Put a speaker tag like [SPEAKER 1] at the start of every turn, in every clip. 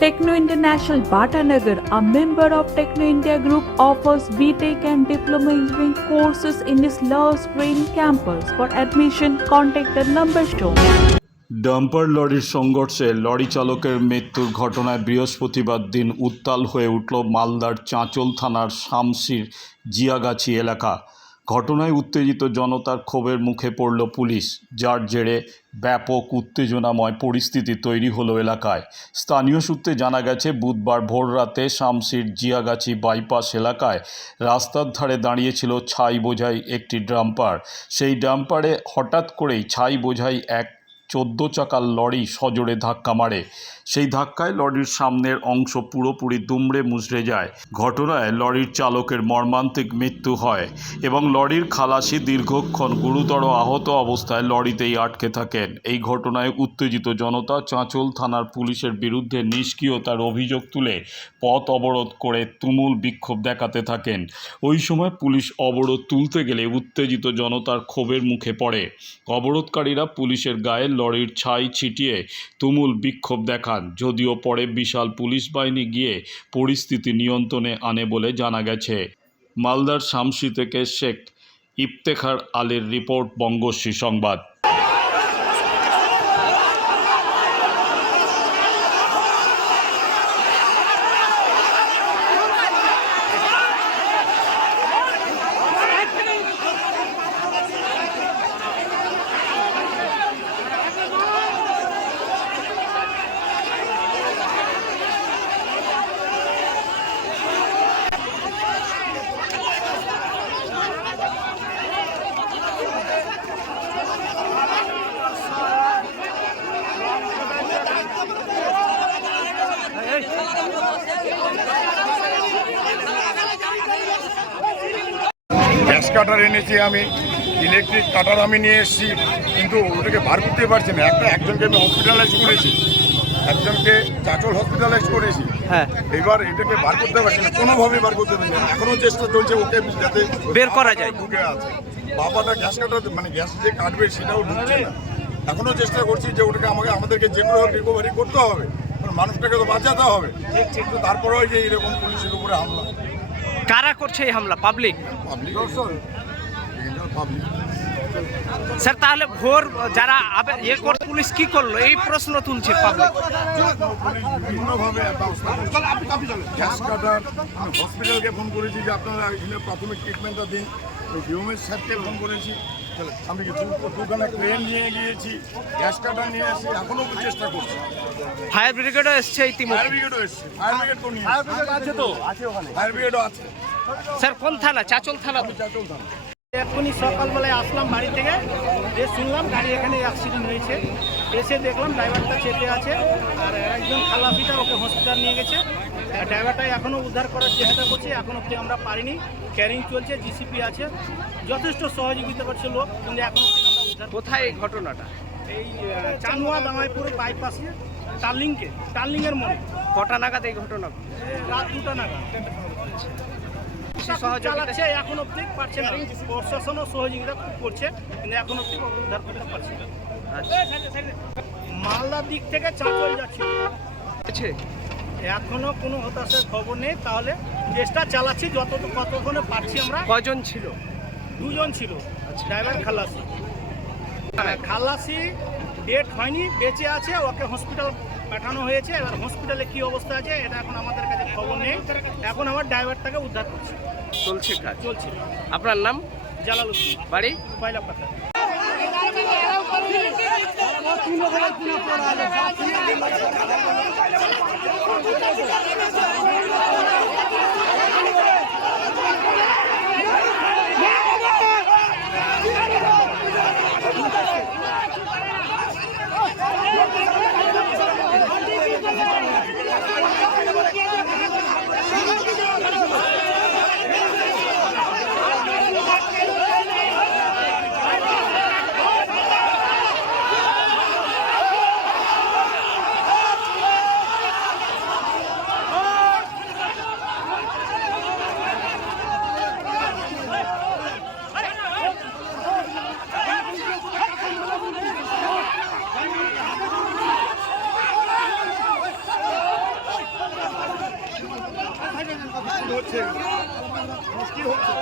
[SPEAKER 1] Techno International Bhatanagar, a member of Techno India Group, offers BTEC and Diploma Engineering courses in its Love Green campus. For admission, contact the number shown.
[SPEAKER 2] Dumper লরির সংঘর্ষে lorry চালকের মৃত্যুর ঘটনায় বৃহস্পতিবার দিন উত্তাল হয়ে উঠল মালদার চাঁচল থানার শামসির জিয়াগাছি এলাকা ঘটনায় উত্তেজিত জনতার ক্ষোভের মুখে পড়ল পুলিশ, যার জেরে ব্যাপক উত্তেজনাময় পরিস্থিতি তৈরি হলো এলাকায়। স্থানীয় সূত্রে জানা গেছে, বুধবার ভোর রাতে শামসির জিয়াগাছি বাইপাস এলাকায় রাস্তার ধারে দাঁড়িয়েছিল ছাই বোঝাই একটি ড্রাম্পার সেই ড্রাম্পারে হঠাৎ করেই ছাই বোঝাই এক চোদ্দ চাকার লরি সজোরে ধাক্কা মারে। সেই ধাক্কায় লরির সামনের অংশ পুরোপুরি দুমড়ে মুচড়ে যায়। ঘটনায় লরির চালকের মর্মান্তিক মৃত্যু হয় এবং লরির খালাসি দীর্ঘক্ষণ গুরুতর আহত অবস্থায় লরিতেই আটকে থাকেন। এই ঘটনায় উত্তেজিত জনতা চাঁচল থানার পুলিশের বিরুদ্ধে নিষ্ক্রিয়তার অভিযোগ তুলে পথ অবরোধ করে তুমুল বিক্ষোভ দেখাতে থাকেন। ওই সময় পুলিশ অবরোধ তুলতে গেলে উত্তেজিত জনতার ক্ষোভের মুখে পড়ে। অবরোধকারীরা পুলিশের গায়ে লরির ছাই ছিটিয়ে তুমুল বিক্ষোভ দেখান। যদিও পরে বিশাল পুলিশ বাহিনী গিয়ে পরিস্থিতি নিয়ন্ত্রণে আনে বলে জানা গেছে। মালদার শামসি থেকে শেখ ইফতেখার আলীর রিপোর্ট, বঙ্গশ্রী সংবাদ।
[SPEAKER 3] গ্যাস কাটার এনেছি আমি ইলেকট্রিক কাটার আমি নিয়ে এসেছি কিন্তু ওটাকে বার করতে পারছি না। একটা একজনকে আমি হসপিটালাইজ করেছি একজনকে চাচল হসপিটালাইজ করেছি।
[SPEAKER 4] হ্যাঁ।
[SPEAKER 3] এবার এটাকে বার করতে পারছি না কোনোভাবেই বার করতে পারছি না। এখনও চেষ্টা চলছে ওকে যাতে
[SPEAKER 4] বের করা যায়।
[SPEAKER 3] ঢুকে আছে। বাবাটা গ্যাস কাটার মানে গ্যাস যে কাটবে সেটাও ঢুকছে না। এখনও চেষ্টা করছি যে ওটাকে আমাকে আমাদেরকে যে করে রিকভারি করতে হবে। মানুষটাকে তো বাঁচাতে হবে। কিন্তু তারপরেও যে এরকম পুলিশের উপরে হামলা।
[SPEAKER 4] কারা করছে এই হামলা? পাবলিক
[SPEAKER 3] পাবলিক পাবলিক
[SPEAKER 4] স্যার তাহলে ভোর যারা ইয়ে করে পুলিশ কি করল? এই প্রশ্ন তুলছে পাবলিক
[SPEAKER 3] বিভিন্নভাবে হসপিটালকে ফোন করেছি যে আপনারা এখানে প্রাথমিক ট্রিটমেন্টটা দিন। ডিওমের স্যারকে ফোন করেছি। আমি দুখানা ক্রেন নিয়ে গিয়েছি গ্যাস কাটার নিয়ে এসেছি এখনও চেষ্টা করছি।
[SPEAKER 4] ফায়ার ব্রিগেডও এসছে
[SPEAKER 3] ফায়ার
[SPEAKER 4] ইতিমধ্যে
[SPEAKER 3] ব্রিগেডও এসছে ফায়ার ব্রিগেড তো নিয়ে ফায়ার ব্রিগেড আছে তো? আছে ওখানে। ফায়ার ব্রিগেডও আছে।
[SPEAKER 4] স্যার কোন থানা? চাচল থানা তো?
[SPEAKER 3] চাচল থানা।
[SPEAKER 5] এখনই সকালবেলায় আসলাম বাড়ি থেকে। যে শুনলাম গাড়ি এখানে অ্যাক্সিডেন্ট হয়েছে এসে দেখলাম ড্রাইভারটা চেপে আছে আর একজন খালাসিটা ওকে হসপিটাল নিয়ে গেছে। ড্রাইভারটা এখনও উদ্ধার করার চেষ্টা করছি এখন অব্দি আমরা পারিনি। ক্যারিং চলছে জিসিপি আছে। যথেষ্ট সহযোগিতা করছে লোক কিন্তু এখন অব্দি আমরা উদ্ধার
[SPEAKER 4] কোথায় এই ঘটনাটা?
[SPEAKER 5] এই চানুয়া দামাইপুর বাইপাসে টার্লিংকে টার্লিংয়ের মোড়ে।
[SPEAKER 4] কটা নাগাদ এই ঘটনা?
[SPEAKER 5] রাত দুটা নাগাদ।
[SPEAKER 4] সহযোগিতা-
[SPEAKER 5] চালাচ্ছে এখন অব্দি পারছে না। প্রশাসনও সহযোগিতা খুব করছে কিন্তু এখন অব্দি উদ্ধার করতে পারছে না।
[SPEAKER 4] আচ্ছা।
[SPEAKER 5] মালদার দিক থেকে চাঁচল যাচ্ছিল
[SPEAKER 4] আছে।
[SPEAKER 5] এখনও কোনো হতাশার খবর নেই তাহলে চেষ্টা চালাচ্ছি যত কতক্ষণে পারছি আমরা।
[SPEAKER 4] কজন ছিল?
[SPEAKER 5] দুজন ছিল ড্রাইভার খালাসি। আর খালাসি ডেট হয়নি বেঁচে আছে ওকে হসপিটাল পাঠানো হয়েছে এবার হসপিটালে কি অবস্থা আছে এটা এখন আমাদের কাছে এখন আমার ড্রাইভারটাকে উদ্ধার করছে।
[SPEAKER 4] চলছে কাজ।
[SPEAKER 5] চলছে।
[SPEAKER 4] আপনার নাম?
[SPEAKER 5] জালাল
[SPEAKER 4] বাড়ি?
[SPEAKER 5] পয়লা পাতা।
[SPEAKER 3] হচ্ছে। কি হচ্ছে?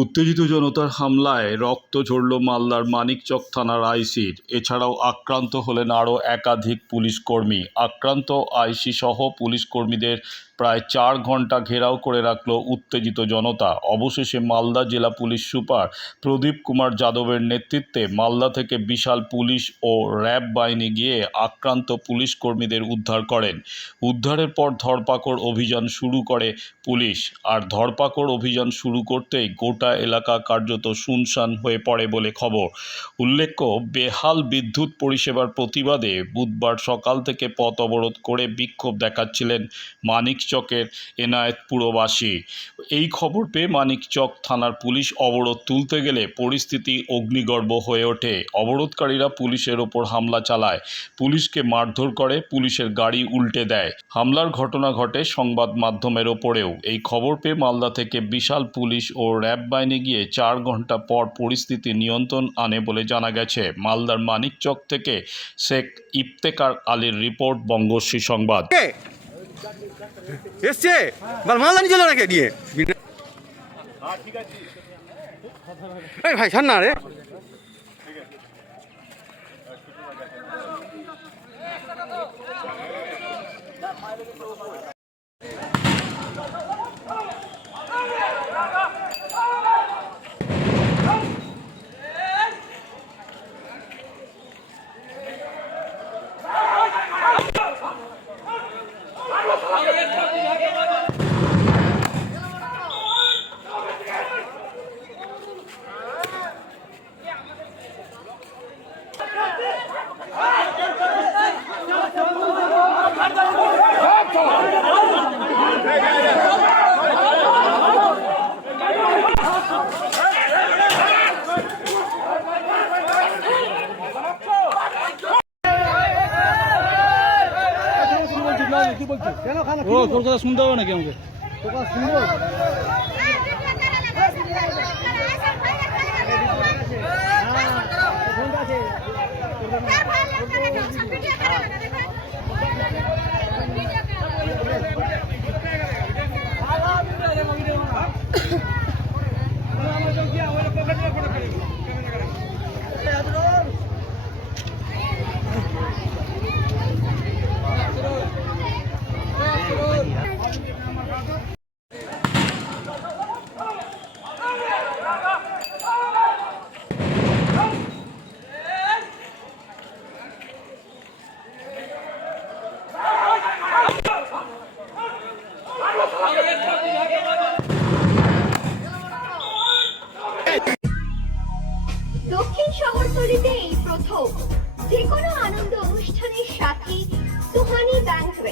[SPEAKER 2] উত্তেজিত জনতার হামলায় রক্ত ঝরল মালদার মানিকচক থানার আইসির। এছাড়াও আক্রান্ত হলেন আরও একাধিক পুলিশ কর্মী। আক্রান্ত আইসি সহ পুলিশ কর্মীদের প্রায় চার ঘণ্টা ঘেরাও করে রাখল উত্তেজিত জনতা। অবশেষে মালদা জেলা পুলিশ সুপার প্রদীপ কুমার যাদবের নেতৃত্বে মালদা থেকে বিশাল পুলিশ ও র্যাব বাহিনী গিয়ে আক্রান্ত পুলিশ কর্মীদের উদ্ধার করেন। উদ্ধারের পর ধরপাকড় অভিযান শুরু করে পুলিশ। আর ধরপাকড় অভিযান শুরু করতেই গোটা এলাকা কার্যত শুনশান হয়ে পড়ে বলে খবর। উল্লেখ্য, বেহাল বিদ্যুৎ পরিষেবার প্রতিবাদে বুধবার সকাল থেকে পথ অবরোধ করে বিক্ষোভ দেখাচ্ছিলেন মানিকচকের এনায়েতপুরবাসী। এই খবর পেয়ে মানিকচক থানার পুলিশ অবরোধ তুলতে গেলে পরিস্থিতি অগ্নিগর্ভ হয়ে ওঠে। অবরোধকারীরা পুলিশের ওপর হামলা চালায়। পুলিশকে মারধর করে, পুলিশের গাড়ি উল্টে দেয়। হামলার ঘটনা ঘটে সংবাদ মাধ্যমের ওপরেও। এই খবর পেয়ে মালদা থেকে বিশাল পুলিশ ও র্যাব বাহিনী গিয়ে চার ঘণ্টা পর পরিস্থিতি নিয়ন্ত্রণ আনে বলে জানা গেছে। মালদার মানিকচক থেকে শেখ ইফতেকার আলীর রিপোর্ট, বঙ্গশ্রী সংবাদ।
[SPEAKER 6] এসছে? মালদা নিয়ে চলো নাকি নিয়ে এই ভাই ছাড় না রে।
[SPEAKER 7] দক্ষিণ